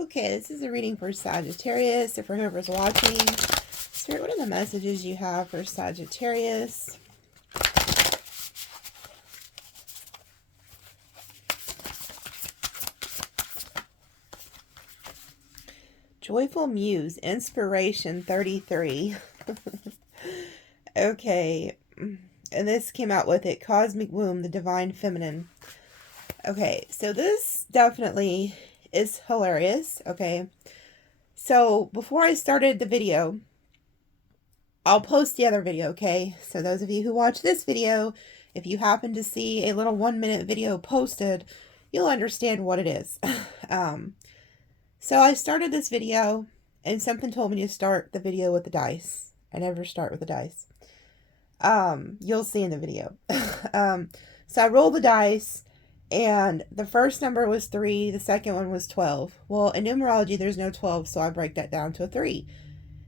Okay, this is a reading for Sagittarius, or for whoever's watching. Spirit, what are the messages you have for Sagittarius? Joyful Muse, Inspiration 33. Okay, and this came out with it, Cosmic Womb, the Divine Feminine. Okay, so this definitely is hilarious, okay? So, before I started the video, I'll post the other video, okay? So those of you who watch this video, if you happen to see a little 1-minute video posted, you'll understand what it is. So I started this video, and something told me to start the video with the dice. I never start with the dice. You'll see in the video. So I rolled the dice, and the first number was 3, the second one was 12. Well, in numerology, there's no 12, so I break that down to a 3.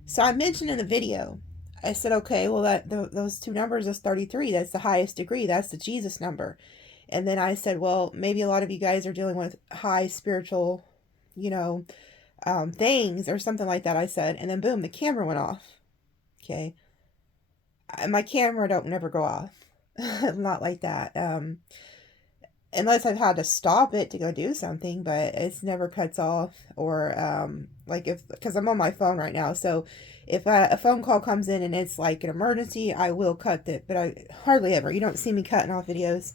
So I mentioned in the video, I said, okay, well, those two numbers is 33. That's the highest degree. That's the Jesus number. And then I said, well, maybe a lot of you guys are dealing with high spiritual, things or something like that, I said. And then boom, the camera went off. Okay. My camera don't never go off. Not like that. Unless I've had to stop it to go do something, but it's never cuts off. Or because I'm on my phone right now, so if a phone call comes in and it's like an emergency, I will cut it, but I hardly ever. You don't see me cutting off videos.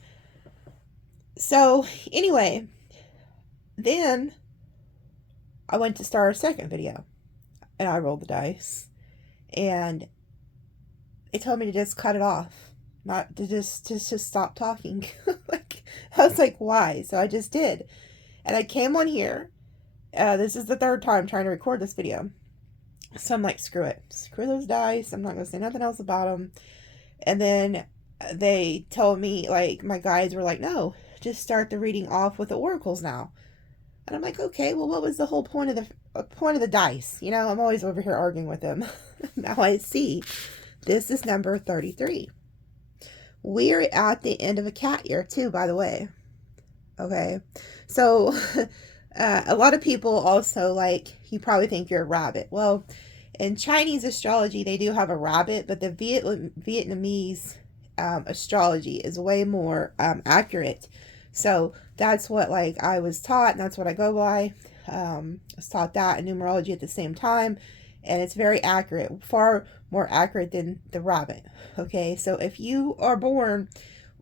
So anyway, then I went to start a second video, and I rolled the dice, and it told me to just cut it off. Not to just stop talking. I was like, why? So I just did. And I came on here. This is the third time trying to record this video. So I'm like, screw it. Screw those dice. I'm not going to say nothing else about them. And then they told me, my guides were like, no, just start the reading off with the oracles now. And I'm like, okay, well, what was the whole point of the dice? I'm always over here arguing with them. Now I see. This is number 33. We're at the end of a cat year too, by the way. Okay. So, a lot of people also you probably think you're a rabbit. Well, in Chinese astrology, they do have a rabbit, but the Vietnamese astrology is way more accurate. So that's what I was taught, and that's what I go by. I was taught that in numerology at the same time, and it's very accurate, far more accurate than the rabbit. Okay, so if you are born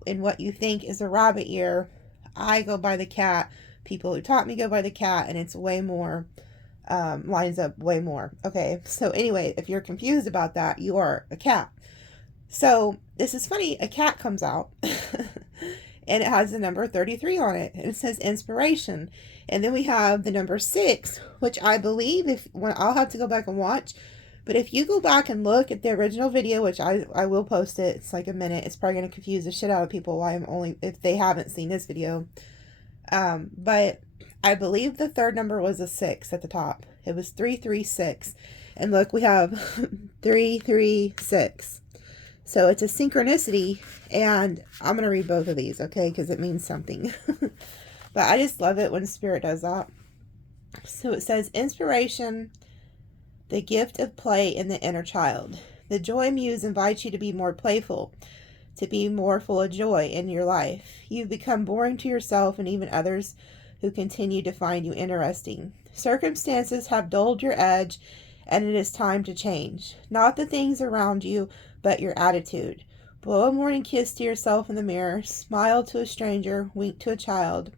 in what you think is a rabbit year, I go by the cat. People who taught me go by the cat, and it's way more, lines up way more. Okay, so anyway, if you're confused about that, you are a cat. So this is funny, a cat comes out and it has the number 33 on it, and it says inspiration. And then we have the number 6, which I believe I'll have to go back and watch. But if you go back and look at the original video, which I will post it, it's like a minute. It's probably going to confuse the shit out of people if they haven't seen this video. But I believe the third number was a 6 at the top. It was 336. And look, we have 336. So it's a synchronicity, and I'm going to read both of these, okay, because it means something. But I just love it when Spirit does that. So it says, inspiration, the gift of play in the inner child. The Joy Muse invites you to be more playful, to be more full of joy in your life. You've become boring to yourself and even others who continue to find you interesting. Circumstances have dulled your edge, and it is time to change. Not the things around you, but your attitude. Blow a morning kiss to yourself in the mirror. Smile to a stranger. Wink to a child.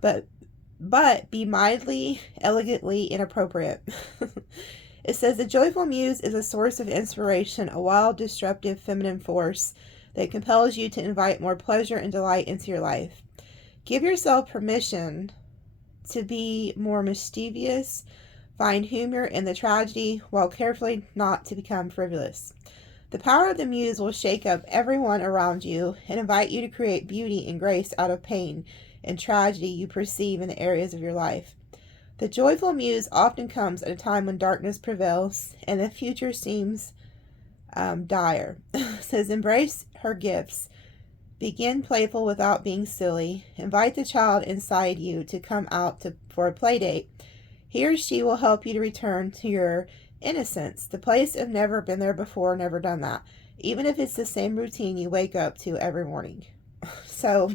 But be mildly, elegantly inappropriate. It says the joyful muse is a source of inspiration, a wild, disruptive feminine force that compels you to invite more pleasure and delight into your life. Give yourself permission to be more mischievous, find humor in the tragedy, while carefully not to become frivolous. The power of the muse will shake up everyone around you and invite you to create beauty and grace out of pain and tragedy you perceive in the areas of your life. The joyful muse often comes at a time when darkness prevails and the future seems dire. It says, embrace her gifts. Begin playful without being silly. Invite the child inside you to come out for a play date. He or she will help you to return to your innocence, the place of never been there before, never done that, even if it's the same routine you wake up to every morning. So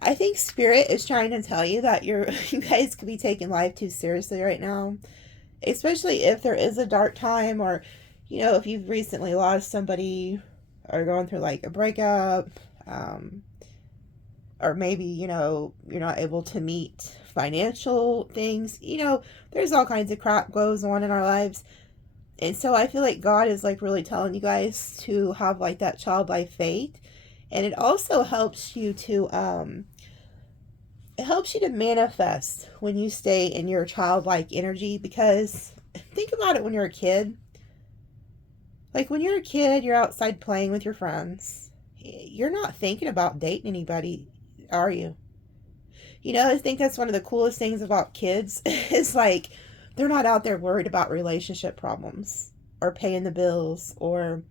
I think Spirit is trying to tell you that you guys could be taking life too seriously right now, especially if there is a dark time, or if you've recently lost somebody or going through like a breakup, or maybe you're not able to meet financial things. There's all kinds of crap goes on in our lives, and so I feel like God is like really telling you guys to have like that childlike faith. And it also helps you to manifest when you stay in your childlike energy, because think about it. When you're a kid, like when you're a kid, you're outside playing with your friends. You're not thinking about dating anybody, are you? I think that's one of the coolest things about kids is like they're not out there worried about relationship problems or paying the bills or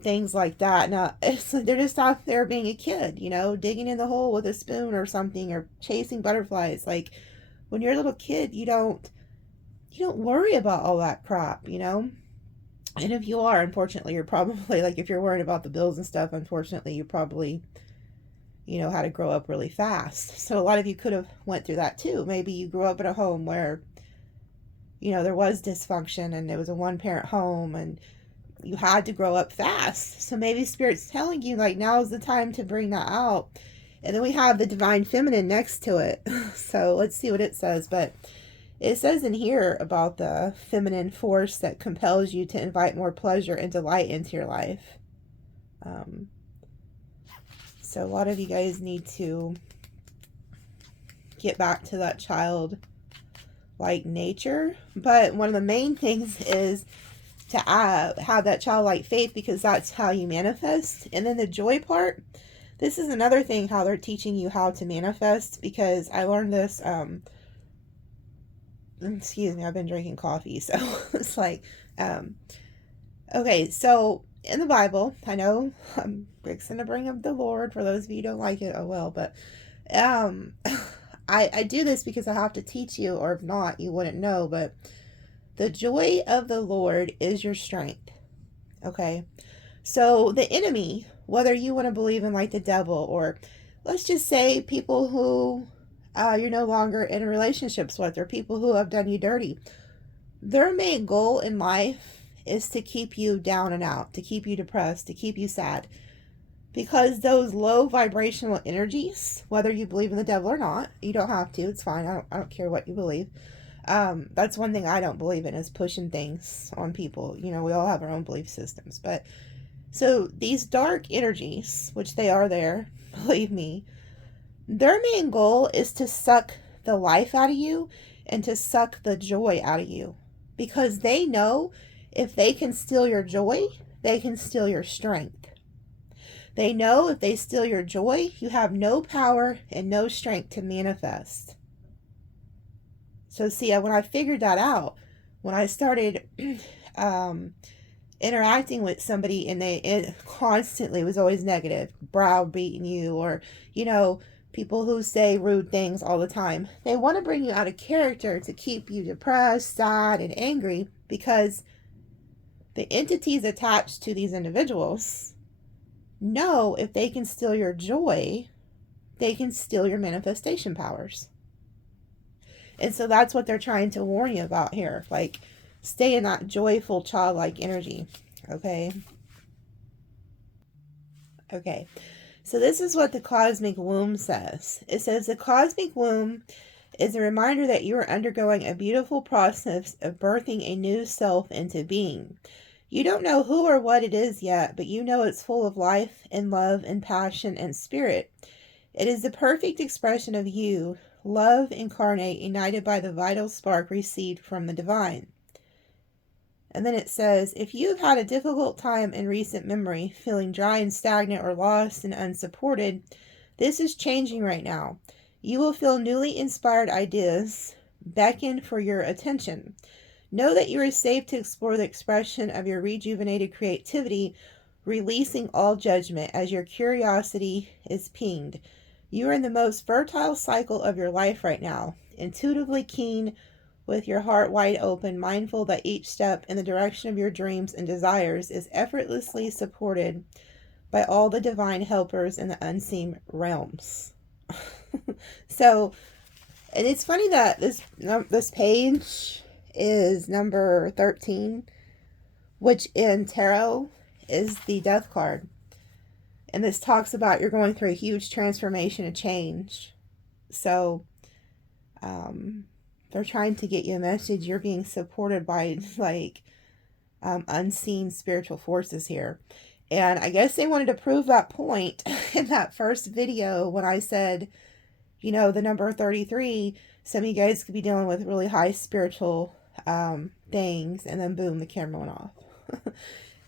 things like that. Now, they're just out there being a kid, digging in the hole with a spoon or something, or chasing butterflies. Like when you're a little kid, you don't worry about all that crap, And if you are, unfortunately, you're probably like, if you're worried about the bills and stuff, unfortunately, you probably had to grow up really fast. So a lot of you could have went through that too. Maybe you grew up in a home where there was dysfunction and it was a one-parent home and you had to grow up fast. So maybe Spirit's telling you like now's the time to bring that out. And then we have the divine feminine next to it. So let's see what it says. But it says in here about the feminine force that compels you to invite more pleasure and delight into your life. So a lot of you guys need to get back to that childlike nature. But one of the main things is to have that childlike faith, because that's how you manifest. And then the joy part, this is another thing, how they're teaching you how to manifest, because I learned this, excuse me, I've been drinking coffee, so it's like, okay, so in the Bible, I know I'm fixing to bring up the Lord, for those of you who don't like it, oh well, but I do this because I have to teach you, or if not, you wouldn't know, but the joy of the Lord is your strength. Okay. So the enemy, whether you want to believe in like the devil, or let's just say people who you're no longer in relationships with, or people who have done you dirty, their main goal in life is to keep you down and out, to keep you depressed, to keep you sad. Because those low vibrational energies, whether you believe in the devil or not, you don't have to, it's fine. I don't care what you believe. That's one thing I don't believe in, is pushing things on people. We all have our own belief systems. But so these dark energies, which they are there, believe me, their main goal is to suck the life out of you and to suck the joy out of you. Because they know if they can steal your joy, they can steal your strength. They know if they steal your joy, you have no power and no strength to manifest. So see, when I figured that out, when I started interacting with somebody and it constantly was always negative, browbeating you, or, people who say rude things all the time, they want to bring you out of character to keep you depressed, sad, and angry, because the entities attached to these individuals know if they can steal your joy, they can steal your manifestation powers. And so that's what they're trying to warn you about here. Like, stay in that joyful, childlike energy. Okay? Okay. So this is what the cosmic womb says. It says the cosmic womb is a reminder that you are undergoing a beautiful process of birthing a new self into being. You don't know who or what it is yet, but you know it's full of life and love and passion and spirit. It is the perfect expression of you, love incarnate, united by the vital spark received from the divine. And then it says, if you have had a difficult time in recent memory, feeling dry and stagnant or lost and unsupported, this is changing right now. You will feel newly inspired ideas beckon for your attention. Know that you are safe to explore the expression of your rejuvenated creativity, releasing all judgment as your curiosity is pinged. You are in the most fertile cycle of your life right now. intuitively keen, with your heart wide open, mindful that each step in the direction of your dreams and desires is effortlessly supported by all the divine helpers in the unseen realms. So, and it's funny that this page is number 13, which in tarot is the death card. And this talks about you're going through a huge transformation and change. So, they're trying to get you a message. You're being supported by, like, unseen spiritual forces here. And I guess they wanted to prove that point in that first video when I said, you know, the number 33, some of you guys could be dealing with really high spiritual things, and then boom, the camera went off.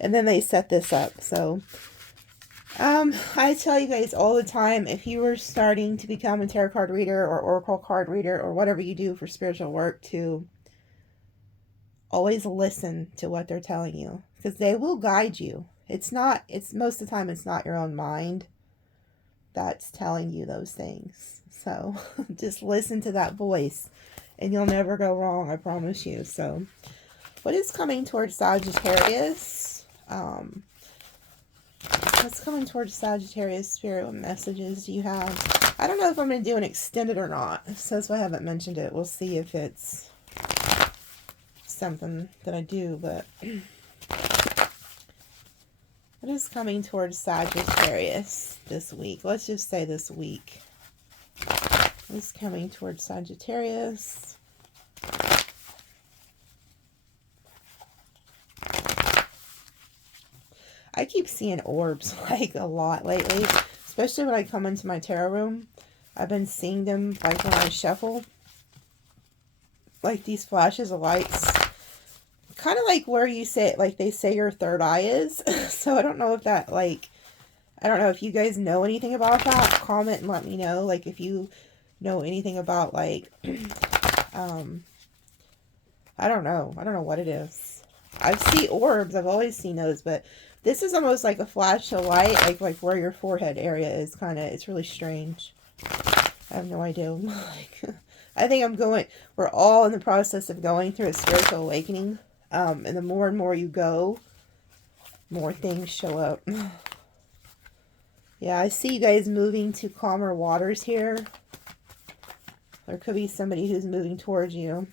And then they set this up. So I tell you guys all the time, if you are starting to become a tarot card reader or oracle card reader or whatever you do for spiritual work, to always listen to what they're telling you, because they will guide you. It's most of the time it's not your own mind that's telling you those things. So just listen to that voice and you'll never go wrong, I promise you. So what is coming towards Sagittarius? What's coming towards Sagittarius, Spirit? What messages do you have? I don't know if I'm going to do an extended or not. So that's why I haven't mentioned it. We'll see if it's something that I do, but what is coming towards Sagittarius this week? Let's just say this week. What is coming towards Sagittarius? I keep seeing orbs like a lot lately, especially when I come into my tarot room. I've been seeing them like when I shuffle, like these flashes of lights, kind of like where you say, like they say your third eye is. So I don't know if that, like, I don't know if you guys know anything about that. Comment and let me know, like, if you know anything about, like, I don't know what it is. I've seen orbs, I've always seen those, but this is almost like a flash of light, like where your forehead area is, kind of. It's really strange. I have no idea. I think we're all in the process of going through a spiritual awakening. And the more and more you go, more things show up. Yeah, I see you guys moving to calmer waters here. There could be somebody who's moving towards you.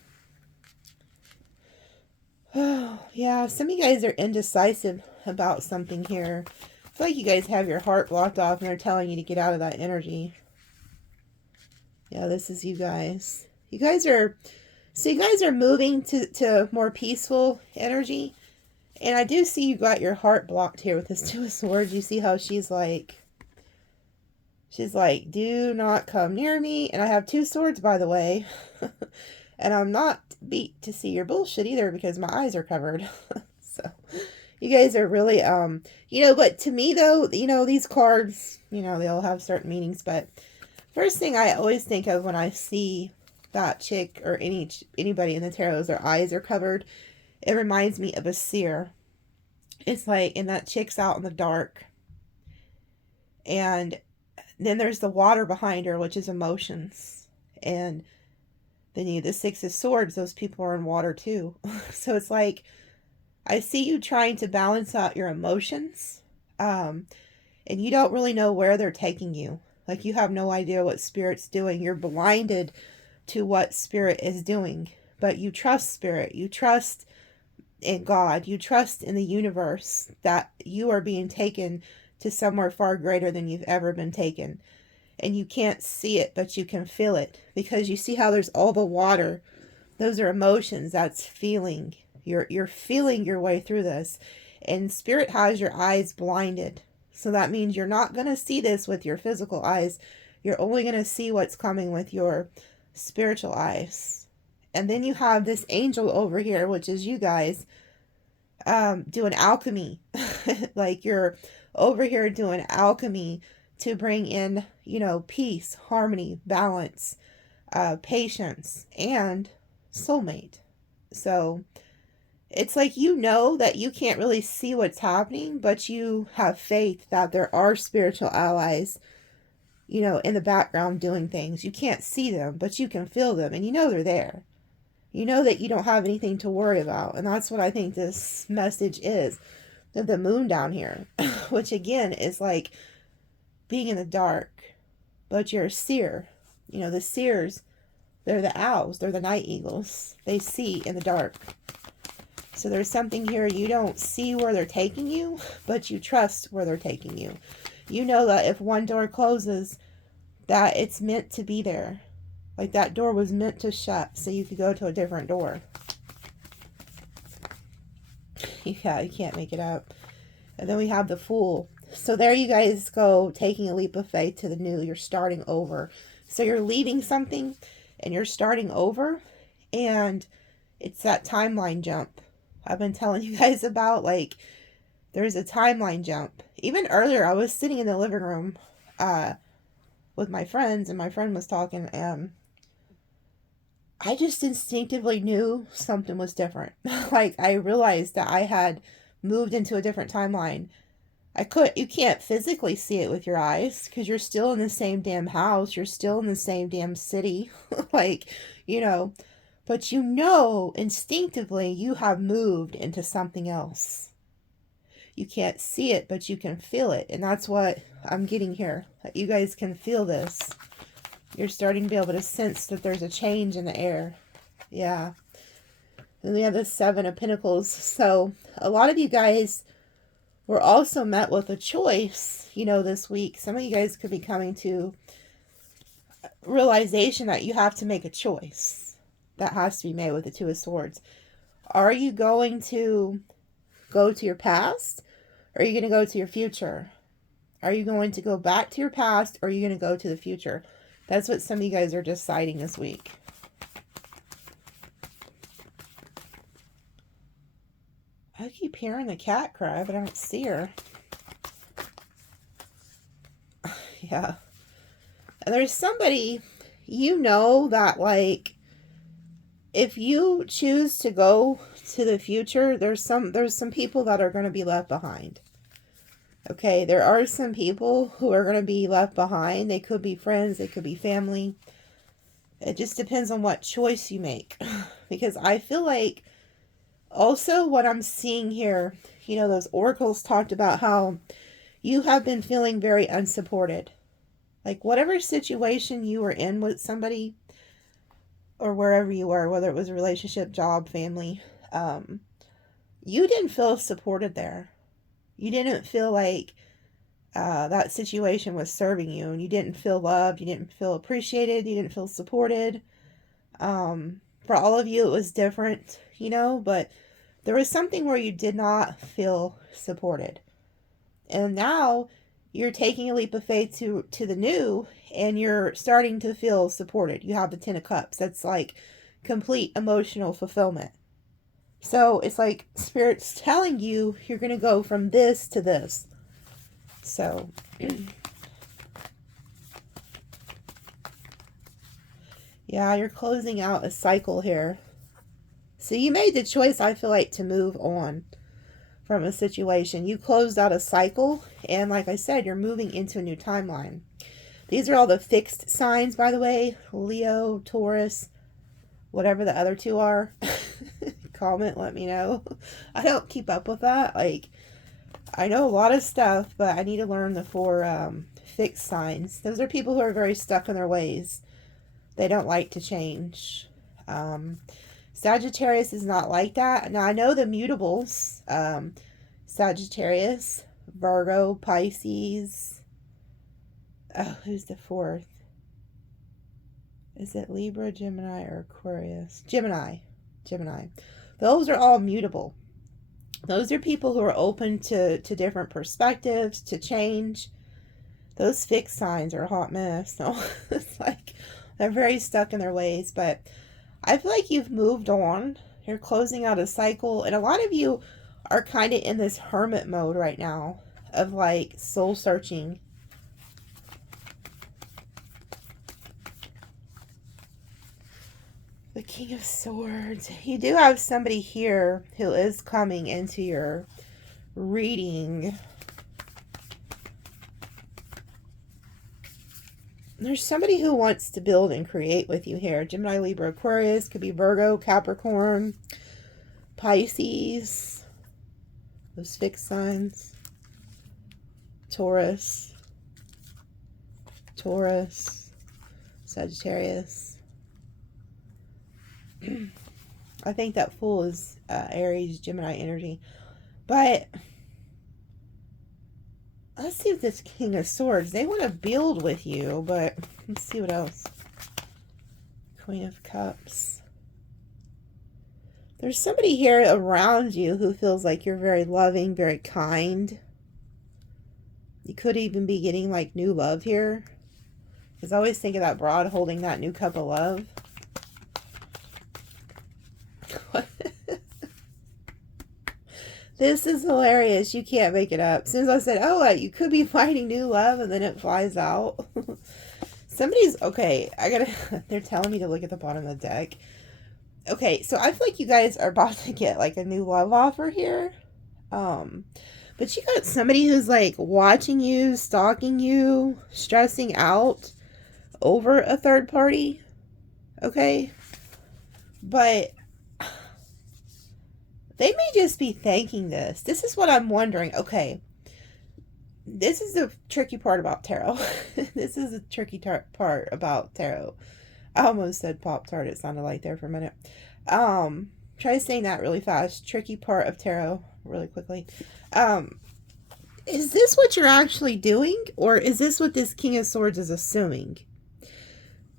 Oh, yeah, some of you guys are indecisive about something here. I feel like you guys have your heart blocked off and they're telling you to get out of that energy. Yeah, this is you guys. You guys are moving to more peaceful energy. And I do see you got your heart blocked here with this Two of Swords. You see how she's like, do not come near me. And I have 2 swords, by the way. And I'm not beat to see your bullshit either because my eyes are covered. So you guys are really, you know, but to me though, you know, these cards, you know, they all have certain meanings. But first thing I always think of when I see that chick or anybody in the tarot is their eyes are covered, it reminds me of a seer. It's like, and that chick's out in the dark. And then there's the water behind her, which is emotions. And then the 6 of Swords, those people are in water too. So it's like, I see you trying to balance out your emotions. And you don't really know where they're taking you. Like, you have no idea what Spirit's doing. You're blinded to what Spirit is doing. But you trust Spirit. You trust in God. You trust in the universe that you are being taken to somewhere far greater than you've ever been taken. And you can't see it, but you can feel it. Because you see how there's all the water. Those are emotions. That's feeling. You're feeling your way through this. And Spirit has your eyes blinded. So that means you're not going to see this with your physical eyes. You're only going to see what's coming with your spiritual eyes. And then you have this angel over here, which is you guys, doing alchemy. Like, you're over here doing alchemy to bring in, you know, peace, harmony, balance, patience, and soulmate. So it's like, you know that you can't really see what's happening, but you have faith that there are spiritual allies you know, in the background doing things. You can't see them, but you can feel them, and you know they're there. You know that you don't have anything to worry about. And that's what I think this message is. The moon down here, which again is like being in the dark, but you're a seer. You know, the seers, they're the owls, they're the night eagles. They see in the dark. So there's something here, you don't see where they're taking you, but you trust where they're taking you. You know that if one door closes, that it's meant to be there. Like that door was meant to shut so you could go to a different door. Yeah, you can't make it up. And then we have the Fool. So there you guys go, taking a leap of faith to the new. You're starting over. So you're leaving something and you're starting over. And it's that timeline jump I've been telling you guys about. Like, there's a timeline jump. Even earlier, I was sitting in the living room with my friends, and my friend was talking, and I just instinctively knew something was different. Like, I realized that I had moved into a different timeline. You can't physically see it with your eyes because you're still in the same damn house. You're still in the same damn city. Like, you know, but you know instinctively you have moved into something else. You can't see it, but you can feel it. And that's what I'm getting here. You guys can feel this. You're starting to be able to sense that there's a change in the air. Yeah. And we have the Seven of Pentacles. So a lot of you guys were also met with a choice, you know, this week. Some of you guys could be coming to realization that you have to make a choice. That has to be made with the Two of Swords. Are you going to go to your past? Or are you going to go to your future? Are you going to go back to your past? Or are you going to go to the future? That's what some of you guys are deciding this week. I keep hearing the cat cry, but I don't see her. Yeah. And there's somebody, you know, that like, if you choose to go to the future, there's some people that are going to be left behind. Okay, there are some people who are going to be left behind. They could be friends, they could be family. It just depends on what choice you make. Because I feel like also what I'm seeing here, you know, those oracles talked about how you have been feeling very unsupported. Like whatever situation you were in with somebody, or wherever you were, whether it was a relationship, job, family, you didn't feel supported there. You didn't feel like that situation was serving you, and you didn't feel loved, you didn't feel appreciated, you didn't feel supported. For all of you, it was different, you know, but there was something where you did not feel supported. And now you're taking a leap of faith to the new, and you're starting to feel supported. You have the Ten of Cups. That's like complete emotional fulfillment. So it's like Spirit's telling you you're going to go from this to this. So yeah, you're closing out a cycle here. So you made the choice, I feel like, to move on from a situation. You closed out a cycle, and like I said, you're moving into a new timeline. These are all the fixed signs, by the way. Leo, Taurus, whatever the other two are. Comment, let me know. I don't keep up with that. Like, I know a lot of stuff, but I need to learn the four fixed signs. Those are people who are very stuck in their ways. They don't like to change. Sagittarius is not like that. Now, I know the mutables. Sagittarius, Virgo, Pisces. Oh, who's the fourth? Is it Libra, Gemini, or Aquarius? Gemini. Those are all mutable. Those are people who are open to different perspectives, to change. Those fixed signs are a hot mess. No, it's like they're very stuck in their ways. But I feel like you've moved on. You're closing out a cycle. And a lot of you are kind of in this hermit mode right now of like soul searching. The King of Swords. You do have somebody here who is coming into your reading. There's somebody who wants to build and create with you here. Gemini, Libra, Aquarius, could be Virgo, Capricorn, Pisces, those fixed signs, Taurus, Sagittarius. I think that Fool is Aries, Gemini energy. But let's see if this King of Swords, they want to build with you, but let's see what else. Queen of Cups. There's somebody here around you who feels like you're very loving, very kind. You could even be getting like new love here. Because I always think of that broad holding that new cup of love. This is hilarious. You can't make it up. As soon as I said, oh, you could be finding new love, and then it flies out. Somebody's, okay, they're telling me to look at the bottom of the deck. Okay, so I feel like you guys are about to get like a new love offer here. But you got somebody who's like watching you, stalking you, stressing out over a third party. Okay? But they may just be thanking this. This is what I'm wondering. Okay. This is the tricky part about tarot. This is the tricky part about tarot. I almost said Pop-Tart. It sounded like there for a minute. Try saying that really fast. Tricky part of tarot really quickly. Is this what you're actually doing? Or is this what this King of Swords is assuming?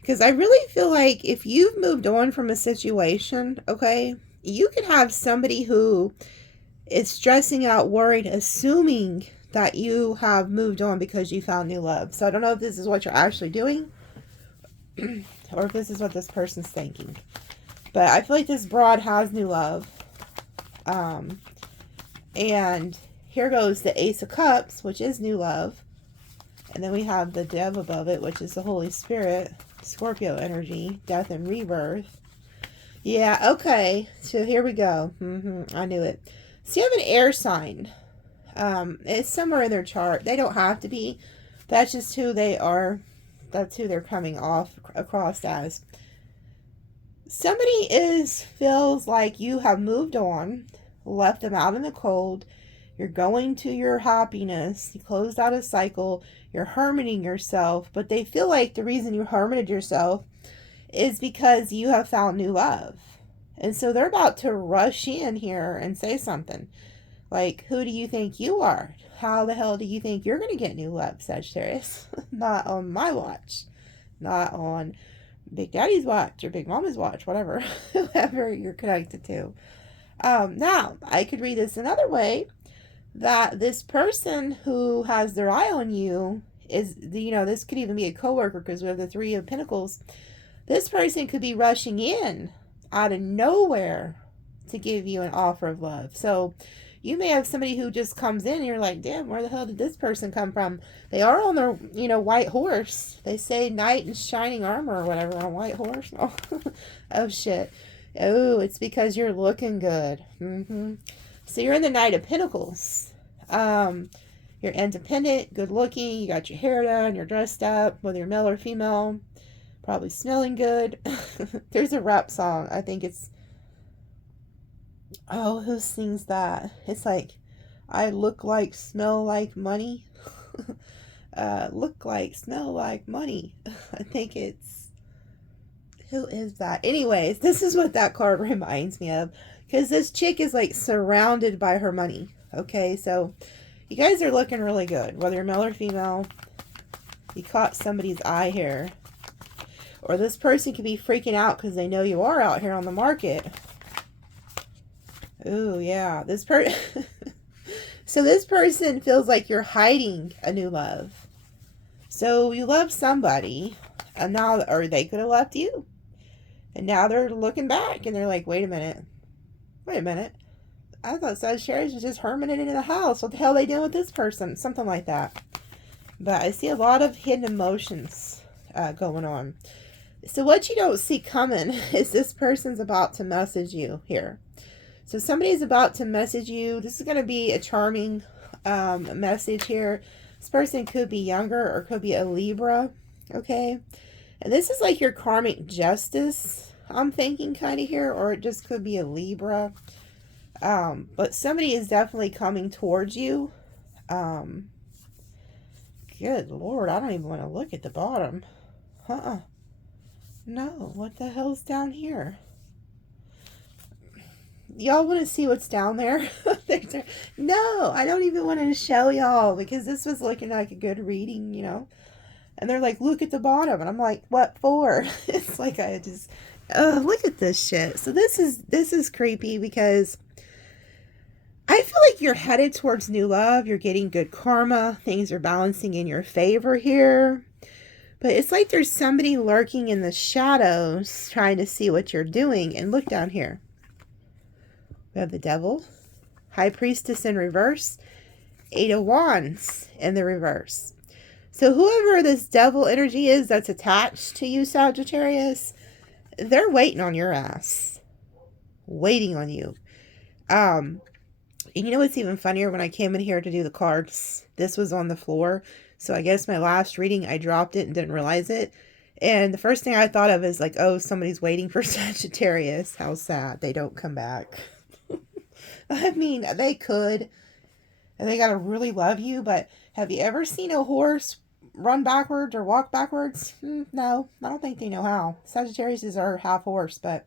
Because I really feel like if you've moved on from a situation, okay, you could have somebody who is stressing out, worried, assuming that you have moved on because you found new love. So I don't know if this is what you're actually doing or if this is what this person's thinking. But I feel like this broad has new love. And here goes the Ace of Cups, which is new love. And then we have the Dove above it, which is the Holy Spirit, Scorpio energy, death and rebirth. Yeah, okay. So here we go. I knew it. So you have an air sign. It's somewhere in their chart. They don't have to be. That's just who they are. That's who they're coming across as. Somebody feels like you have moved on, left them out in the cold. You're going to your happiness. You closed out a cycle. You're hermiting yourself. But they feel like the reason you hermited yourself is because you have found new love. And so they're about to rush in here and say something. Like, who do you think you are? How the hell do you think you're going to get new love, Sagittarius? Not on my watch. Not on Big Daddy's watch or Big Mama's watch, whatever. Whoever you're connected to. Now, I could read this another way. That this person who has their eye on you is, this could even be a coworker because we have the Three of Pentacles. This person could be rushing in out of nowhere to give you an offer of love. So you may have somebody who just comes in and you're like, damn, where the hell did this person come from? They are on their, white horse. They say knight in shining armor or whatever on a white horse. Oh, oh shit. Oh, it's because you're looking good. So you're in the Knight of Pentacles. You're independent, good looking, you got your hair done, you're dressed up, whether you're male or female, probably smelling good. There's a rap song, I think it's, oh, who sings that? It's like, I look like, smell like money. Look like, smell like money. I think it's, who is that? Anyways, this is what that card reminds me of. Because this chick is like surrounded by her money. Okay, so you guys are looking really good. Whether you're male or female, you caught somebody's eye here. Or this person could be freaking out because they know you are out here on the market. Ooh, yeah. So this person feels like you're hiding a new love. So you love somebody, and now, or they could have left you. And now they're looking back and they're like, wait a minute. I thought Sagittarius was just hermiting in the house. What the hell are they doing with this person? Something like that. But I see a lot of hidden emotions going on. So what you don't see coming is this person's about to message you here. So somebody's about to message you. This is going to be a charming message here. This person could be younger or could be a Libra. Okay. And this is like your karmic justice, I'm thinking kind of here, or it just could be a Libra. But somebody is definitely coming towards you. Um, Good Lord, I don't even want to look at the bottom. No, what the hell's down here? Y'all want to see what's down there? No, I don't even want to show y'all because this was looking like a good reading, you know. And they're like, look at the bottom. And I'm like, what for? It's like I just, oh, look at this shit. So this is creepy because I feel like you're headed towards new love. You're getting good karma. Things are balancing in your favor here. But it's like there's somebody lurking in the shadows trying to see what you're doing. And look down here. We have the devil, high priestess in reverse, 8 of wands in the reverse. So whoever this devil energy is that's attached to you, Sagittarius, they're waiting on your ass. Waiting on you. And you know what's even funnier? When I came in here to do the cards, this was on the floor. So I guess my last reading, I dropped it and didn't realize it. And the first thing I thought of is like, oh, somebody's waiting for Sagittarius. How sad. They don't come back. I mean, they could. And they got to really love you. But have you ever seen a horse run backwards or walk backwards? No, I don't think they know how. Sagittarius are half horse. But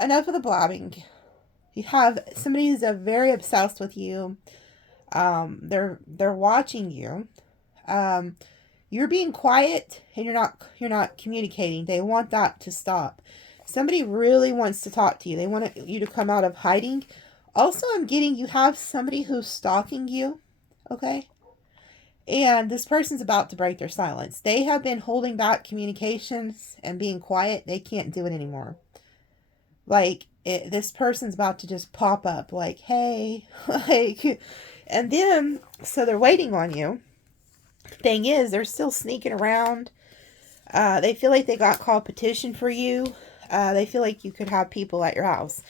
enough of the blabbing. You have somebody who's very obsessed with you. They're watching you. You're being quiet and you're not communicating. They want that to stop. Somebody really wants to talk to you. They want you to come out of hiding. Also, I'm getting you have somebody who's stalking you. Okay? And this person's about to break their silence. They have been holding back communications and being quiet. They can't do it anymore. Like, this person's about to just pop up. Like, hey. Like, and then, so they're waiting on you. Thing is, they're still sneaking around. They feel like they got competition for you. They feel like you could have people at your house.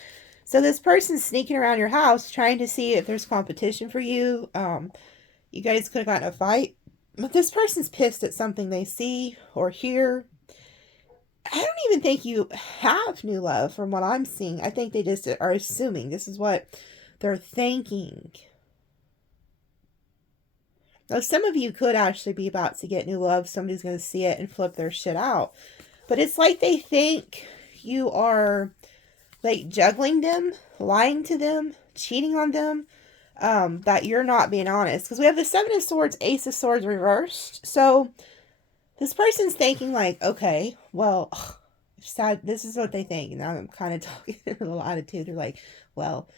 So this person's sneaking around your house trying to see if there's competition for you. You guys could have gotten a fight. But this person's pissed at something they see or hear. I don't even think you have new love from what I'm seeing. I think they just are assuming this is what they're thinking. Now, some of you could actually be about to get new love. Somebody's going to see it and flip their shit out. But it's like they think you are like juggling them, lying to them, cheating on them, that you're not being honest. Because we have the 7 of Swords, Ace of Swords reversed. So this person's thinking like, okay, well, this is what they think. And now I'm kind of talking in a little attitude. They're like, well,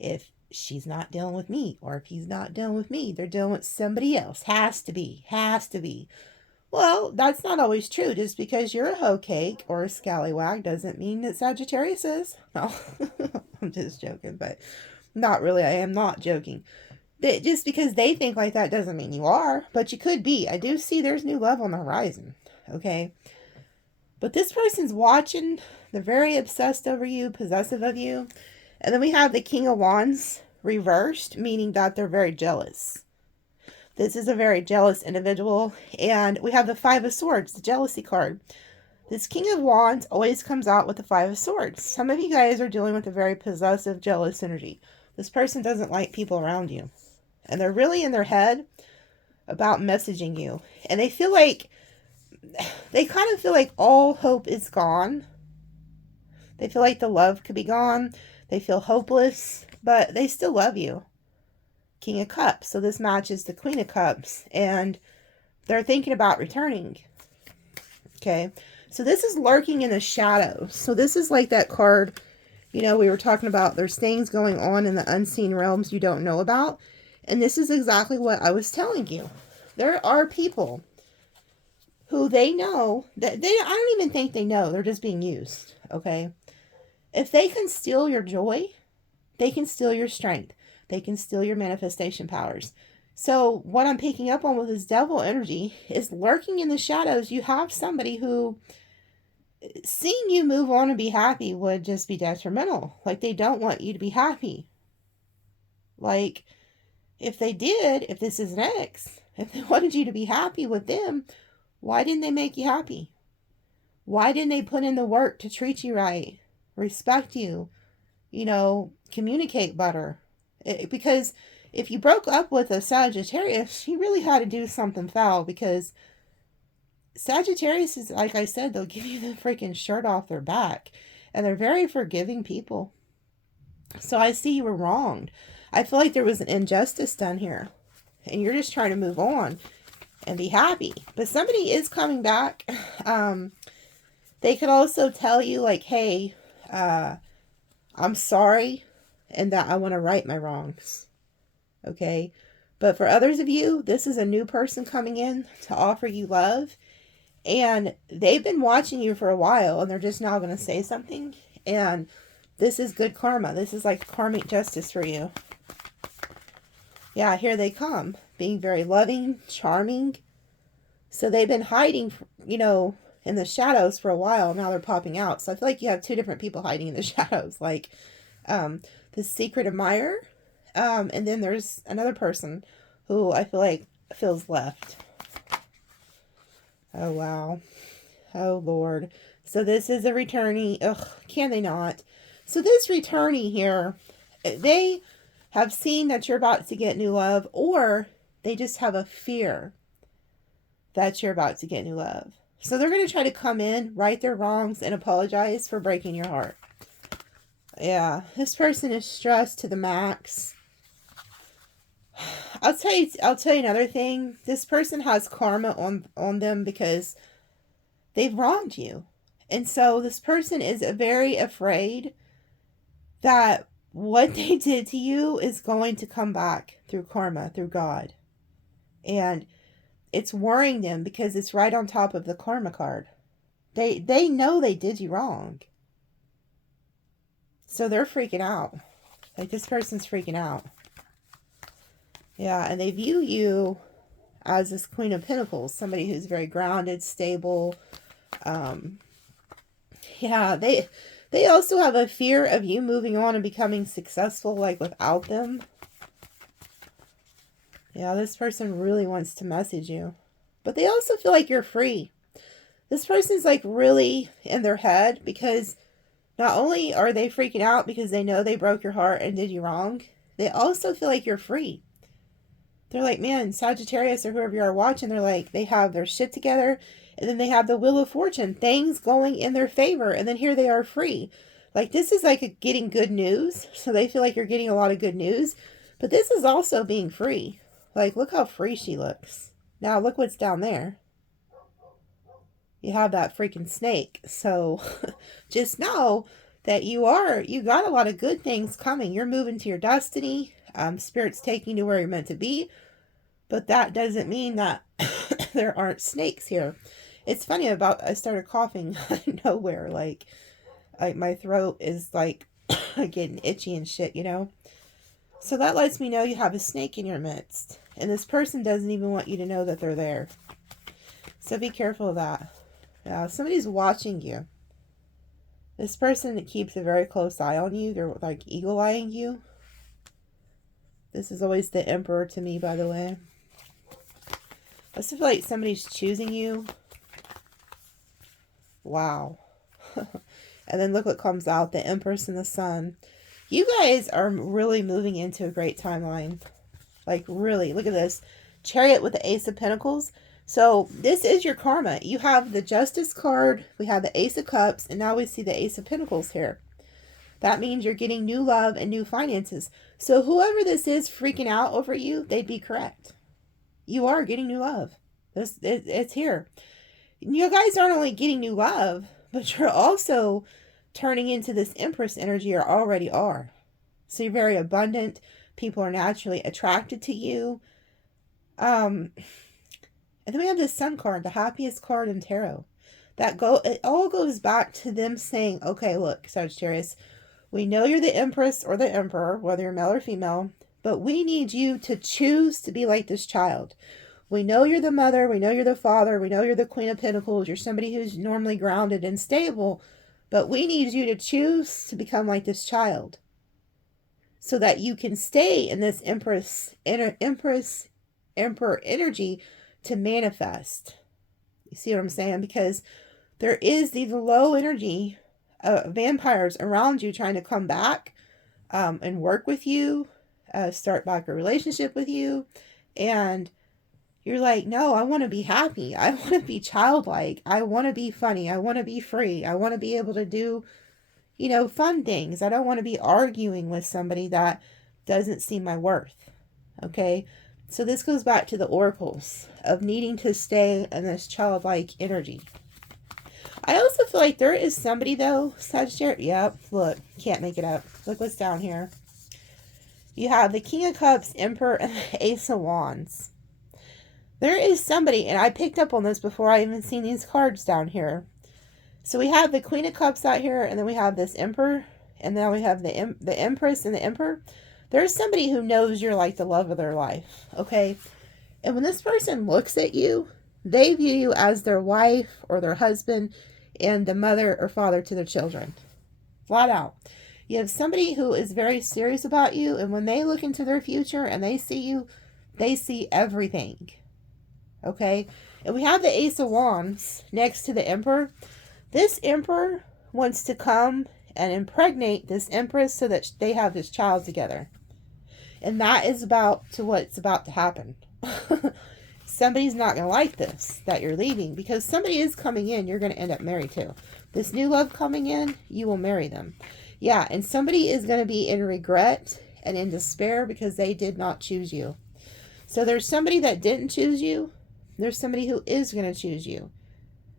if she's not dealing with me, or if he's not dealing with me, they're dealing with somebody else. Has to be. Well, that's not always true. Just because you're a hoe cake or a scallywag doesn't mean that Sagittarius is. No, I'm just joking, but not really. I am not joking. Just because they think like that doesn't mean you are, but you could be. I do see there's new love on the horizon, okay? But this person's watching. They're very obsessed over you, possessive of you. And then we have the King of Wands reversed, meaning that they're very jealous. This is a very jealous individual. And we have the 5 of Swords, the jealousy card. This King of Wands always comes out with the 5 of Swords. Some of you guys are dealing with a very possessive, jealous energy. This person doesn't like people around you. And they're really in their head about messaging you. And they feel like, they kind of feel like all hope is gone. They feel like the love could be gone. They feel hopeless, but they still love you. King of Cups. So this matches the Queen of Cups. And they're thinking about returning. Okay. So this is lurking in the shadows. So this is like that card, you know, we were talking about. There's things going on in the unseen realms you don't know about. And this is exactly what I was telling you. There are people who they know that I don't even think they know. They're just being used. Okay. If they can steal your joy, they can steal your strength. They can steal your manifestation powers. So what I'm picking up on with this devil energy is lurking in the shadows. You have somebody who, seeing you move on and be happy would just be detrimental. Like, they don't want you to be happy. Like, if they did, if this is an ex, if they wanted you to be happy with them, Why didn't they make you happy? Why didn't they put in the work to treat you right, respect you, communicate better? Because if you broke up with a Sagittarius, you really had to do something foul, because Sagittarius is, like I said, they'll give you the freaking shirt off their back. And they're very forgiving people. So I see you were wronged. I feel like there was an injustice done here. And you're just trying to move on and be happy. But somebody is coming back. They could also tell you, like, hey, I'm sorry, and that I want to right my wrongs. Okay? But for others of you, this is a new person coming in to offer you love. And they've been watching you for a while, and they're just now going to say something. And this is good karma. This is like karmic justice for you. Yeah, here they come. Being very loving, charming. So they've been hiding, in the shadows for a while. Now they're popping out. So I feel like you have two different people hiding in the shadows. Like the secret admirer. And then there's another person who I feel like feels left. Oh, wow. Oh, Lord. So this is a returnee. Ugh, can they not? So this returnee here, they have seen that you're about to get new love, or they just have a fear that you're about to get new love. So they're going to try to come in, right their wrongs, and apologize for breaking your heart. Yeah, this person is stressed to the max. I'll tell you another thing. This person has karma on them because they've wronged you. And so this person is very afraid that what they did to you is going to come back through karma, through God. And it's worrying them because it's right on top of the karma card. They know they did you wrong. So they're freaking out. Like, this person's freaking out. Yeah, and they view you as this Queen of Pentacles, somebody who's very grounded, stable. Yeah, they also have a fear of you moving on and becoming successful, like, without them. Yeah, this person really wants to message you. But they also feel like you're free. This person's, like, really in their head, because not only are they freaking out because they know they broke your heart and did you wrong, they also feel like you're free. They're like, man, Sagittarius or whoever you are watching, they're like, they have their shit together, and then they have the Wheel of Fortune, things going in their favor, and then here they are free. Like, this is like getting good news, so they feel like you're getting a lot of good news, but this is also being free. Like, look how free she looks. Now, look what's down there. You have that freaking snake, so just know that you got a lot of good things coming. You're moving to your destiny. Spirit's taking you to where you're meant to be. But that doesn't mean that there aren't snakes here. It's funny I started coughing out of nowhere. Like my throat is like getting itchy and shit, So that lets me know you have a snake in your midst. And this person doesn't even want you to know that they're there. So be careful of that. Yeah, somebody's watching you. This person keeps a very close eye on you. They're like eagle-eyeing you. This is always the Emperor to me, by the way. I just feel like somebody's choosing you. Wow. And then look what comes out. The Empress and the Sun. You guys are really moving into a great timeline. Like, really. Look at this. Chariot with the Ace of Pentacles. So, this is your karma. You have the Justice card. We have the Ace of Cups. And now we see the Ace of Pentacles here. That means you're getting new love and new finances. So, whoever this is freaking out over you, they'd be correct. You are getting new love. It's here. You guys aren't only getting new love, but you're also turning into this Empress energy, or already are. So you're very abundant. People are naturally attracted to you. And then we have this Sun card, the happiest card in tarot. It all goes back to them saying, okay, look, Sagittarius, we know you're the Empress or the Emperor, whether you're male or female, but we need you to choose to be like this child. We know you're the mother. We know you're the father. We know you're the Queen of Pentacles. You're somebody who's normally grounded and stable, but we need you to choose to become like this child so that you can stay in this Emperor energy to manifest. You see what I'm saying? Because there is these low energy vampires around you trying to come back and work with you, start back a relationship with you. And you're like, no, I want to be happy. I want to be childlike. I want to be funny. I want to be free. I want to be able to do, you know, fun things. I don't want to be arguing with somebody that doesn't see my worth. Okay? So this goes back to the oracles of needing to stay in this childlike energy. I also feel like there is somebody, though, Sagittarius. Yep, look, can't make it up. Look what's down here. You have the King of Cups, Emperor, and the Ace of Wands. There is somebody, and I picked up on this before I even seen these cards down here. So we have the Queen of Cups out here, and then we have this Emperor, and then we have the Empress and the Emperor. There's somebody who knows you're like the love of their life, okay? And when this person looks at you, they view you as their wife or their husband and the mother or father to their children. Flat out. You have somebody who is very serious about you, and when they look into their future and they see you, they see everything. Okay? And we have the Ace of Wands next to the Emperor. This Emperor wants to come and impregnate this Empress so that they have this child together. And that is what's about to happen. Somebody's not going to like this, that you're leaving, because somebody is coming in you're going to end up married to. This new love coming in, you will marry them. Yeah, and somebody is going to be in regret and in despair because they did not choose you. So there's somebody that didn't choose you. There's somebody who is going to choose you.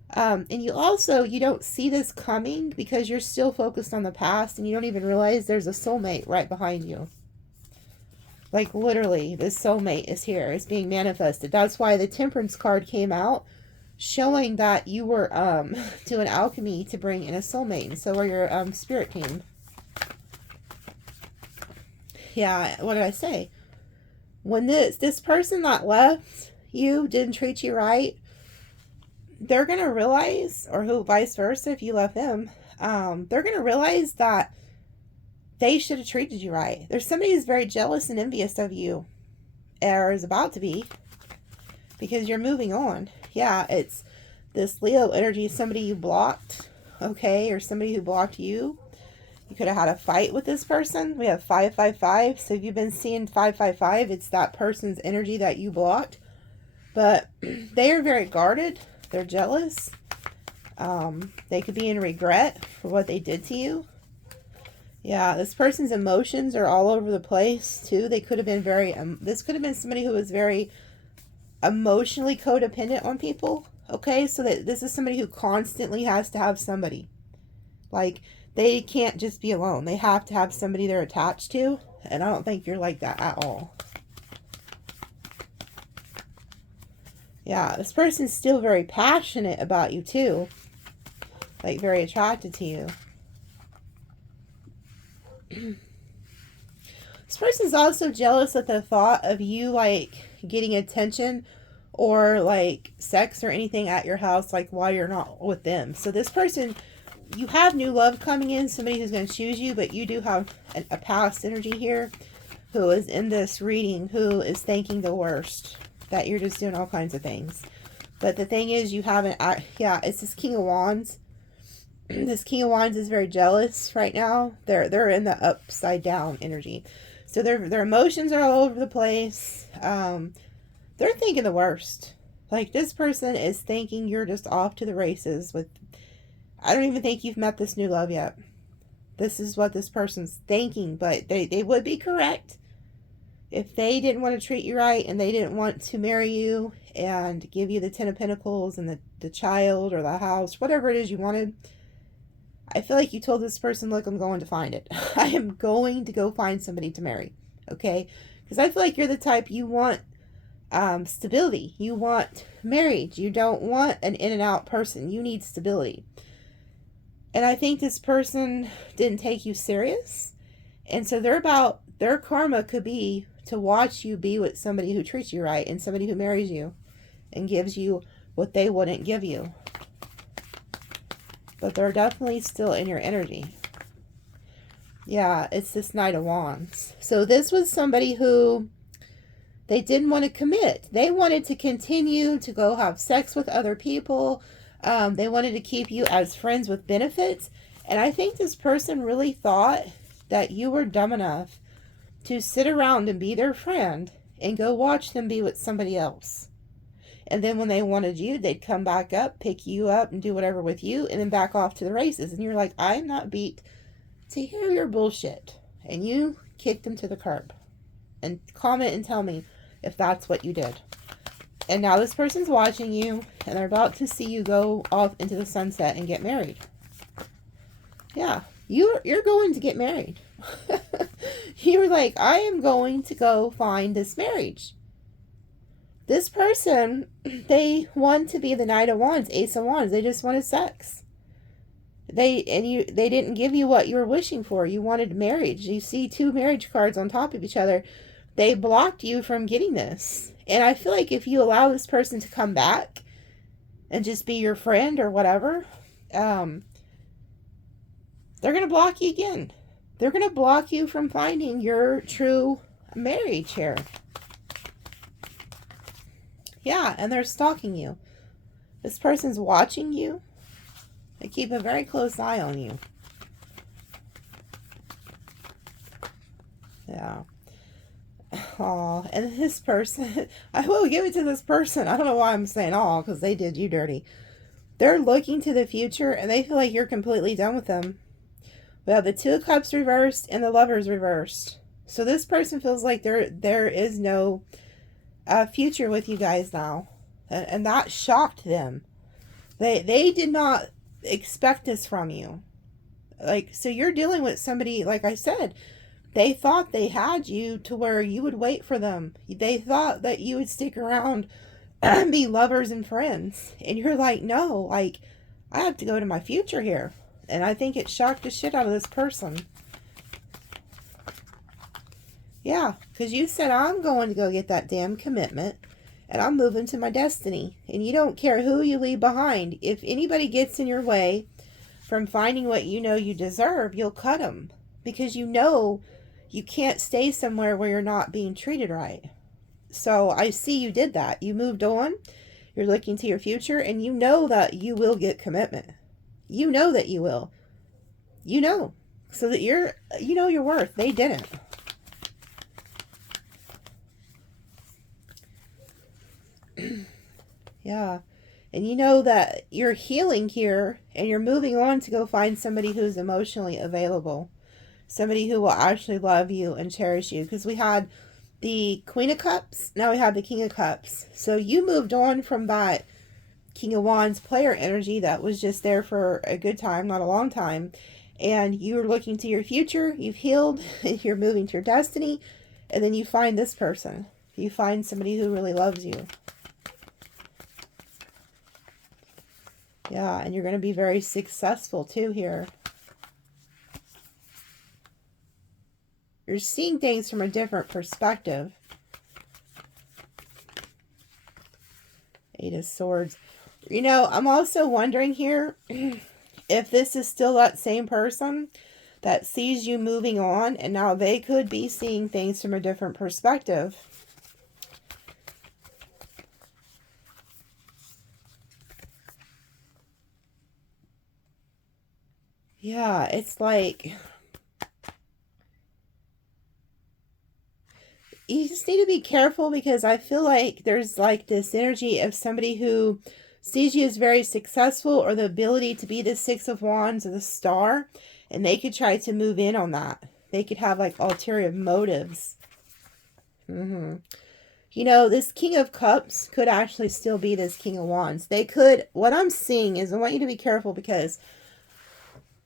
And you don't see this coming because you're still focused on the past and you don't even realize there's a soulmate right behind you. Like literally, this soulmate is here. It's being manifested. That's why the Temperance card came out showing that you were doing alchemy to bring in a soulmate. And so are your spirit team. Yeah, what did I say? When this person that left you didn't treat you right, they're going to realize, or who vice versa if you left them, they're going to realize that they should have treated you right. There's somebody who's very jealous and envious of you, or is about to be, because you're moving on. Yeah, it's this Leo energy, somebody you blocked, okay, or somebody who blocked you. You could have had a fight with this person. We have 555, so if you've been seeing 555, it's that person's energy that you blocked. But they are very guarded. They're jealous. They could be in regret for what they did to you. Yeah, this person's emotions are all over the place, too. They could have been this could have been somebody who was very emotionally codependent on people. Okay, so that this is somebody who constantly has to have somebody. Like, they can't just be alone. They have to have somebody they're attached to. And I don't think you're like that at all. Yeah, this person's still very passionate about you, too. Like, very attracted to you. This person's also jealous at the thought of you, like, getting attention or, like, sex or anything at your house, like, while you're not with them. So this person, you have new love coming in, somebody who's going to choose you, but you do have a past energy here who is in this reading, who is thinking the worst, that you're just doing all kinds of things. But the thing is, you haven't, yeah, it's this King of Wands. This King of Wands is very jealous right now. They're in the upside down energy. So their emotions are all over the place. They're thinking the worst. Like, this person is thinking you're just off to the races with, I don't even think you've met this new love yet. This is what this person's thinking, but they would be correct if they didn't want to treat you right and they didn't want to marry you and give you the 10 of Pentacles and the child or the house, whatever it is you wanted. I feel like you told this person, look, I'm going to find it. I am going to go find somebody to marry. Okay? Because I feel like you're the type, you want stability. You want marriage. You don't want an in and out person. You need stability. And I think this person didn't take you serious. And so their karma could be to watch you be with somebody who treats you right and somebody who marries you and gives you what they wouldn't give you. But they're definitely still in your energy. Yeah, it's this Knight of Wands. So this was somebody who They didn't want to commit. They wanted to continue to go have sex with other people. They wanted to keep you as friends with benefits. And I think this person really thought that you were dumb enough to sit around and be their friend and go watch them be with somebody else. And then when they wanted you, they'd come back up, pick you up, and do whatever with you, and then back off to the races. And you're like, I'm not beat to hear your bullshit. And you kicked them to the curb. And comment and tell me if that's what you did. And now this person's watching you, and they're about to see you go off into the sunset and get married. Yeah, you're going to get married. You were like, I am going to go find this marriage. This person, they want to be the Knight of Wands, Ace of Wands. They just wanted sex. They didn't give you what you were wishing for. You wanted marriage. You see 2 marriage cards on top of each other. They blocked you from getting this. And I feel like if you allow this person to come back and just be your friend or whatever, they're going to block you again. They're going to block you from finding your true marriage here. Yeah, and they're stalking you. This person's watching you. They keep a very close eye on you. Yeah. Oh, and this person, I will give it to this person. I don't know why I'm saying all, because they did you dirty. They're looking to the future, and they feel like you're completely done with them. We have the 2 of Cups reversed and the Lovers reversed. So this person feels like there is no future with you guys now. And that shocked them. They did not expect this from you. Like, so you're dealing with somebody, like I said, they thought they had you to where you would wait for them. They thought that you would stick around and be lovers and friends. And you're like, no, like, I have to go to my future here. And I think it shocked the shit out of this person. Yeah, because you said, I'm going to go get that damn commitment. And I'm moving to my destiny. And you don't care who you leave behind. If anybody gets in your way from finding what you know you deserve, you'll cut them. Because you know you can't stay somewhere where you're not being treated right. So I see you did that. You moved on. You're looking to your future. And you know that you will get commitment. You know that you will. You know. So that you know your worth. They didn't. Yeah. And you know that you're healing here and you're moving on to go find somebody who's emotionally available. Somebody who will actually love you and cherish you. Because we had the Queen of Cups. Now we have the King of Cups. So you moved on from that King of Wands player energy that was just there for a good time, not a long time. And you're looking to your future. You've healed. You're moving to your destiny. And then you find this person. You find somebody who really loves you. Yeah, and you're going to be very successful too here. You're seeing things from a different perspective. 8 of Swords. You know, I'm also wondering here if this is still that same person that sees you moving on, and now they could be seeing things from a different perspective. Yeah, it's like you just need to be careful, because I feel like there's like this energy of somebody who sees you as very successful, or the ability to be the 6 of Wands or the Star, and they could try to move in on that. They could have like ulterior motives. You know, this King of Cups could actually still be this King of Wands. They could, what I'm seeing is, I want you to be careful, because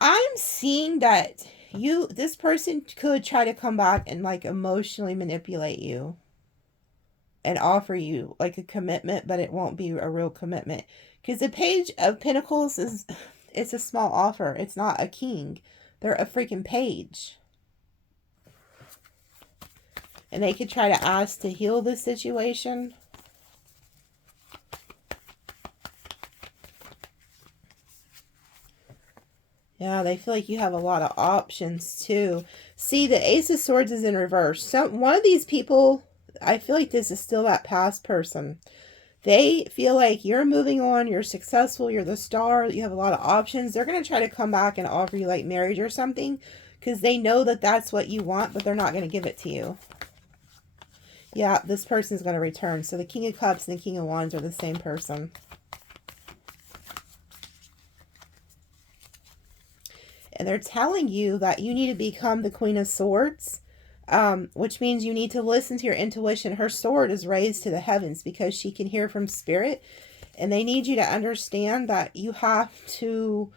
I'm seeing that this person could try to come back and like emotionally manipulate you and offer you like a commitment, but it won't be a real commitment. Because the Page of Pentacles it's a small offer. It's not a king. They're a freaking page. And they could try to ask to heal this situation. Yeah, they feel like you have a lot of options too. See, the Ace of Swords is in reverse. One of these people I feel like this is still that past person. They feel like you're moving on, you're successful, you're the star, you have a lot of options. They're going to try to come back and offer you like marriage or something because they know that that's what you want, but they're not going to give it to you. Yeah, this person's going to return. So the King of Cups and the King of Wands are the same person. And they're telling you that you need to become the Queen of Swords, which means you need to listen to your intuition. Her sword is raised to the heavens because she can hear from spirit. And they need you to understand that you have to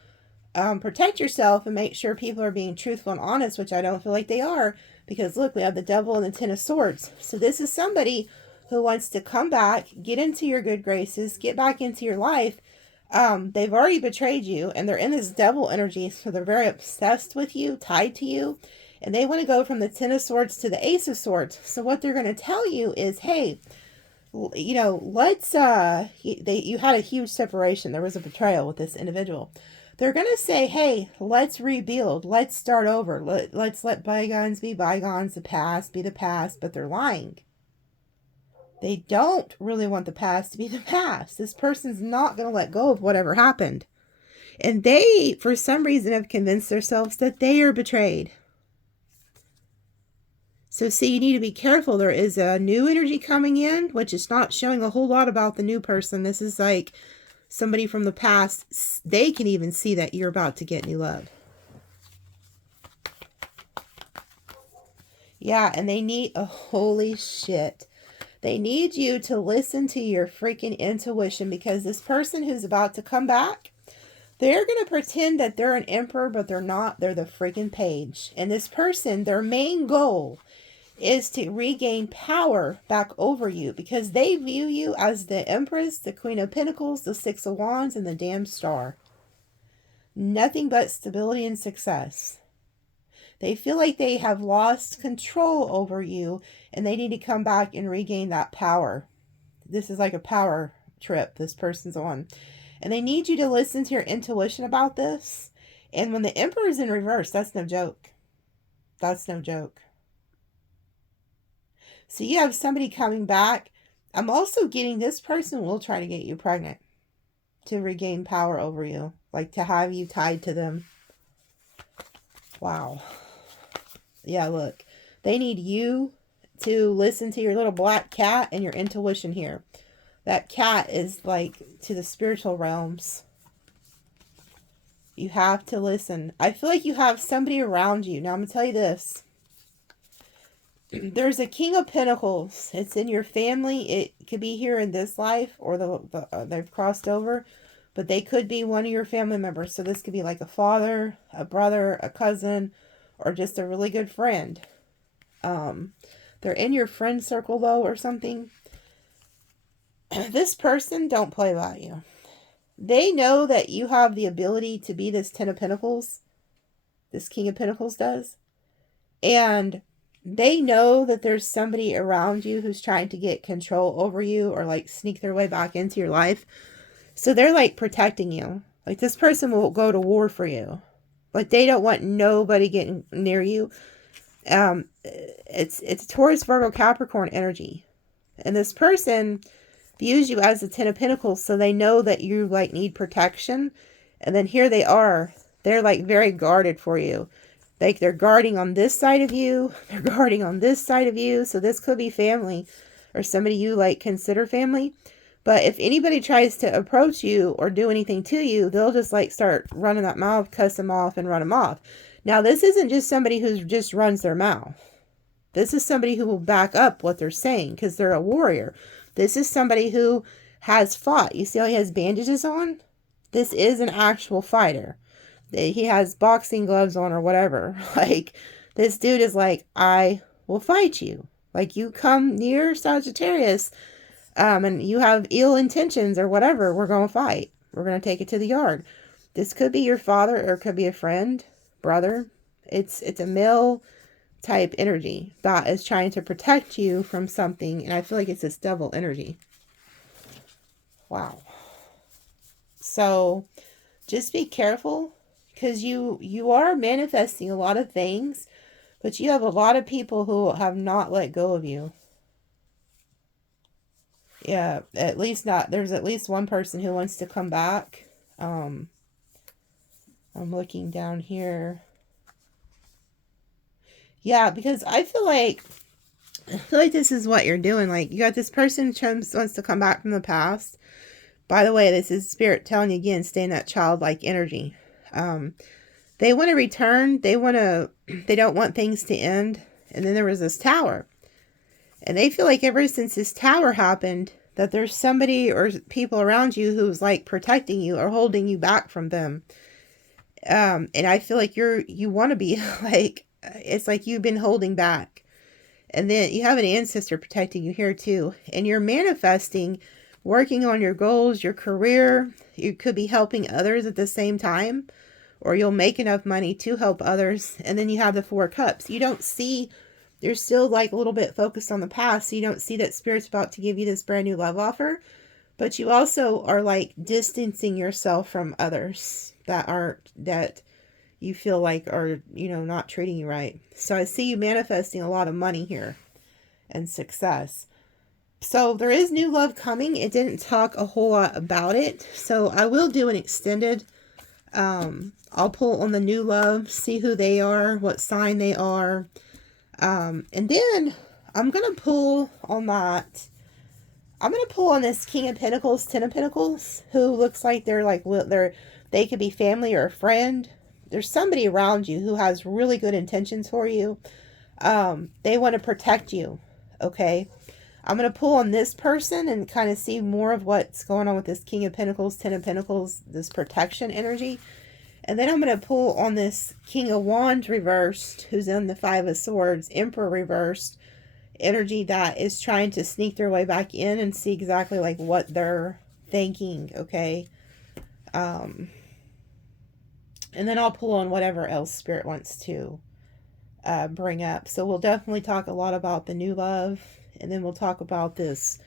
protect yourself and make sure people are being truthful and honest, which I don't feel like they are. Because look, we have the Devil and the Ten of Swords. So this is somebody who wants to come back, get into your good graces, get back into your life. They've already betrayed you and they're in this devil energy. So they're very obsessed with you, tied to you. And they want to go from the Ten of Swords to the Ace of Swords. So what they're going to tell you is, hey, you know, let's, you had a huge separation. There was a betrayal with this individual. They're going to say, hey, let's rebuild. Let's start over. Let's let bygones be bygones. The past be the past. But they're lying. They don't really want the past to be the past. This person's not going to let go of whatever happened. And they, for some reason, have convinced themselves that they are betrayed. So see, you need to be careful. There is a new energy coming in, which is not showing a whole lot about the new person. This is like somebody from the past. They can even see that you're about to get new love. Yeah, and they need, oh, holy shit. They need you to listen to your freaking intuition because this person who's about to come back, they're going to pretend that they're an emperor, but they're not. They're the freaking page. And this person, their main goal is to regain power back over you because they view you as the Empress, the Queen of Pentacles, the Six of Wands, and the damn Star. Nothing but stability and success. They feel like they have lost control over you and they need to come back and regain that power. This is like a power trip this person's on. And they need you to listen to your intuition about this. And when the Emperor is in reverse, that's no joke. That's no joke. So you have somebody coming back. I'm also getting this person will try to get you pregnant to regain power over you. Like to have you tied to them. Wow. Yeah, look. They need you to listen to your little black cat and your intuition here. That cat is like to the spiritual realms. You have to listen. I feel like you have somebody around you. Now I'm going to tell you this. There's a King of Pentacles. It's in your family. It could be here in this life or they've crossed over. But they could be one of your family members. So this could be like a father, a brother, a cousin, or just a really good friend. They're in your friend circle though or something. This person don't play by you. They know that you have the ability to be this Ten of Pentacles. This King of Pentacles does. And they know that there's somebody around you who's trying to get control over you or like sneak their way back into your life. So they're like protecting you. Like this person will go to war for you. Like they don't want nobody getting near you. It's Taurus, Virgo, Capricorn energy. And this person views you as the Ten of Pentacles, so they know that you like need protection. And then here they are. They're like very guarded for you. Like they're guarding on this side of you. They're guarding on this side of you. So this could be family or somebody you like consider family. But if anybody tries to approach you or do anything to you, they'll just like start running that mouth, cuss them off and run them off. Now, this isn't just somebody who just runs their mouth. This is somebody who will back up what they're saying because they're a warrior. This is somebody who has fought. You see how he has bandages on? This is an actual fighter. He has boxing gloves on or whatever. Like, this dude is like, I will fight you. Like, you come near Sagittarius and you have ill intentions or whatever, we're going to fight. We're going to take it to the yard. This could be your father or it could be a friend, brother. It's a male type energy that is trying to protect you from something. And I feel like it's this double energy. Wow. So just be careful because you are manifesting a lot of things, but you have a lot of people who have not let go of you. Yeah, at least not, there's at least one person who wants to come back. I'm looking down here. Yeah, because I feel like this is what you're doing. Like, you got this person who wants to come back from the past. By the way, this is Spirit telling you again, stay in that childlike energy. They want to return. They don't want things to end. And then there was this tower. And they feel like ever since this tower happened, that there's somebody or people around you who's like protecting you or holding you back from them. And I feel like you want to be like, it's like you've been holding back. And then you have an ancestor protecting you here too. And you're manifesting, working on your goals, your career. You could be helping others at the same time, or you'll make enough money to help others. And then you have the Four Cups. You don't see, you're still like a little bit focused on the past. So you don't see that Spirit's about to give you this brand new love offer. But you also are like distancing yourself from others that you feel like are, not treating you right. So I see you manifesting a lot of money here and success. So there is new love coming. It didn't talk a whole lot about it. So I will do an extended. I'll pull on the new love, see who they are, what sign they are. And then I'm going to pull on that. I'm going to pull on this King of Pentacles, Ten of Pentacles, who looks like they could be family or a friend. There's somebody around you who has really good intentions for you. They want to protect you. Okay. I'm going to pull on this person and kind of see more of what's going on with this King of Pentacles, Ten of Pentacles, this protection energy. And then I'm going to pull on this King of Wands reversed, who's in the Five of Swords, Emperor reversed, energy that is trying to sneak their way back in, and see exactly like what they're thinking, okay? And then I'll pull on whatever else Spirit wants to bring up. So we'll definitely talk a lot about the new love, and then we'll talk about this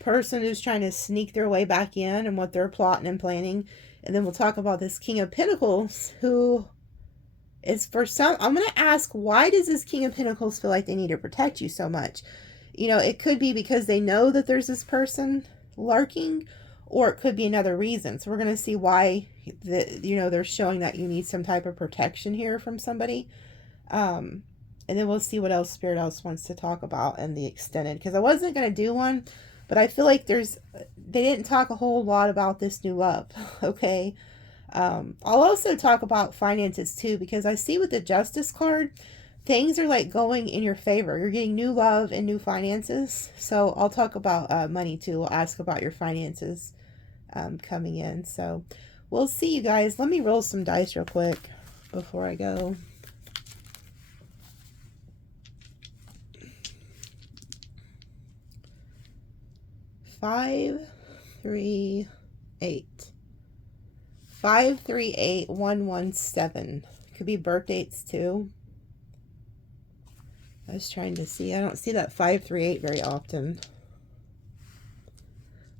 person who's trying to sneak their way back in and what they're plotting and planning. And then we'll talk about this King of Pentacles, who is for some, I'm going to ask, why does this King of Pentacles feel like they need to protect you so much? It could be because they know that there's this person lurking, or it could be another reason. So we're going to see why, they're showing that you need some type of protection here from somebody. And then we'll see what else Spirit else wants to talk about in the extended. Because I wasn't going to do one, but I feel like they didn't talk a whole lot about this new love. Okay. I'll also talk about finances too, because I see with the Justice card, things are like going in your favor. You're getting new love and new finances. So I'll talk about money too. I'll ask about your finances coming in. So we'll see, you guys. Let me roll some dice real quick before I go. Five, 3, 8. 5, 3, 8, 1, 1, 7. Could be birth dates too. I was trying to see. I don't see that 5, 3, 8 very often.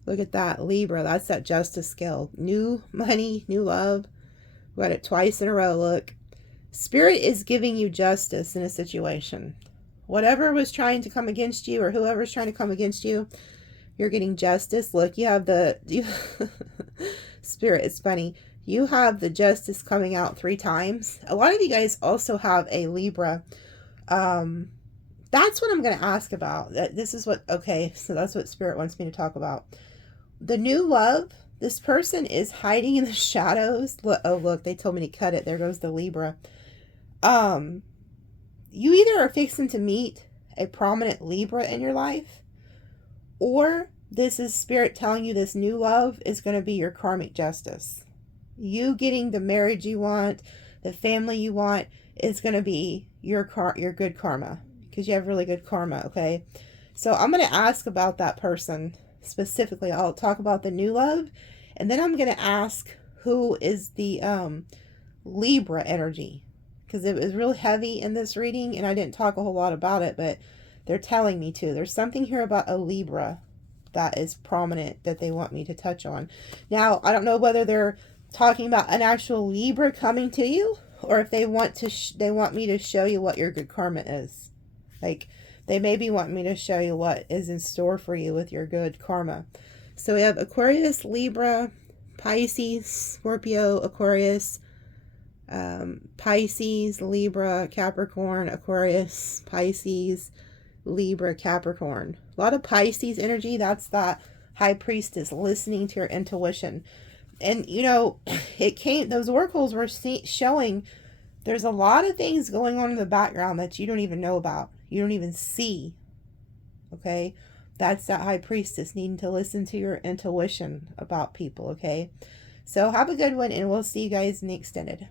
Look at that. Libra. That's that justice scale. New money, new love. We got it twice in a row. Look. Spirit is giving you justice in a situation. Whatever was trying to come against you, or whoever's trying to come against you, you're getting justice. Look, you have Spirit, it's funny. You have the justice coming out 3 times. A lot of you guys also have a Libra. That's what I'm going to ask about. This is what, okay, so that's what Spirit wants me to talk about. The new love, this person is hiding in the shadows. Look, oh, look, they told me to cut it. There goes the Libra. You either are fixing to meet a prominent Libra in your life, or this is Spirit telling you this new love is going to be your karmic justice. You getting the marriage you want, the family you want, is going to be your good karma, because you have really good karma, okay? So I'm going to ask about that person specifically. I'll talk about the new love, and then I'm going to ask who is the Libra energy, because it was really heavy in this reading, and I didn't talk a whole lot about it, but they're telling me to. There's something here about a Libra that is prominent that they want me to touch on. Now, I don't know whether they're talking about an actual Libra coming to you, or if they want me to show you what your good karma is. Like, They may be wanting me to show you what is in store for you with your good karma. So we have Aquarius, Libra, Pisces, Scorpio, Aquarius, Pisces, Libra, Capricorn, Aquarius, Pisces, Libra, Capricorn. A lot of Pisces energy. That's that high priestess listening to your intuition. And, you know, those oracles were showing there's a lot of things going on in the background that you don't even know about. You don't even see. Okay? That's that high priestess needing to listen to your intuition about people. Okay? So have a good one, and we'll see you guys in the extended.